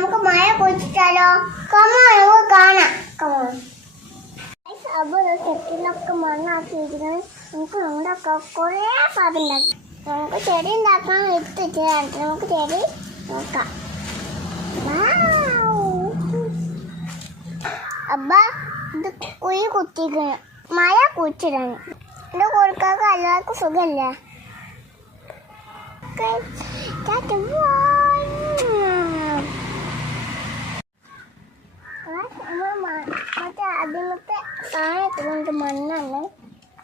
നമുക്ക് മഴ കുടിച്ചാലോ? നമുക്ക് കാണാം. ചെട്ടിലൊക്കെ മണ്ണാക്കിയിരിക്കുന്നത് നമുക്ക് ഉണ്ടാക്കാം. കുറേ സാധനം ഉണ്ടാക്കി നമുക്ക് ചെടി ഉണ്ടാക്കാൻ എടുത്തിട്ടാണ്. നമുക്ക് ചെടി നോക്കാം. അബ്ബ ഇത് കുഴി കുത്തിക്കണം. മഴ കുച്ചിടാണ്. ഇത് കൊടുക്കാതെ എല്ലാവർക്കും സുഖമല്ല. മറ്റേ അതിമത്തെ സാധനത്തിലുണ്ട് മണ്ണാണ്.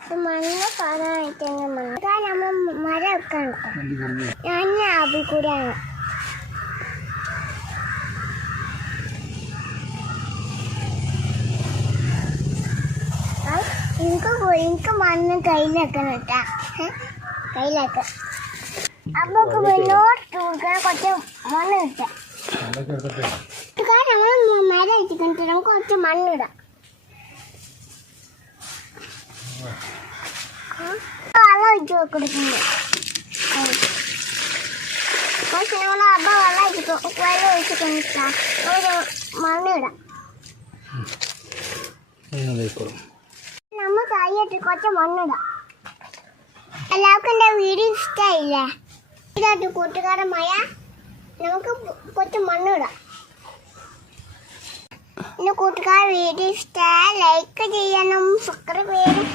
ഇത് മണ്ണ് സാധനമായിട്ട് തന്നെ മണ്ണ്. നമ്മൾ മരം വെക്കാൻ ഞാൻ അതിൽ കൂടെയാണ്. എനിക്ക് മണ്ണ് കയ്യിലാക്കണം കേട്ടാ. കയ്യിലാക്ക അപ്പൊ മുന്നോട്ട് കൊടുക്കാൻ കുറച്ച് മണ്ണ് കിട്ടാം. നമ്മൾ മരം വെച്ചിട്ട് നമുക്ക് കുറച്ച് മണ്ണിടാം. വെള്ളം ഒഴിച്ച് കൊടുക്കുന്നുണ്ട്. കുറച്ച് നമ്മൾ അബ്ബ വെള്ളം ഒഴിച്ചിട്ടാ മണ്ണിടാം. നമ്മൾ കൈയിട്ട് കുറച്ച് മണ്ണിടാം. എല്ലാവർക്കും എൻ്റെ വീഡിയോ ഇഷ്ടമായില്ലേ? ഇതായിട്ട് കൂട്ടുകാരമായ നമുക്ക് കുറച്ച് മണ്ണിടാം. എൻ്റെ കൂട്ടുകാർ വീഡിയോ ഇഷ്ടമായി ലൈക്ക് ചെയ്യണം, സബ്സ്ക്രൈബ് ചെയ്യണം.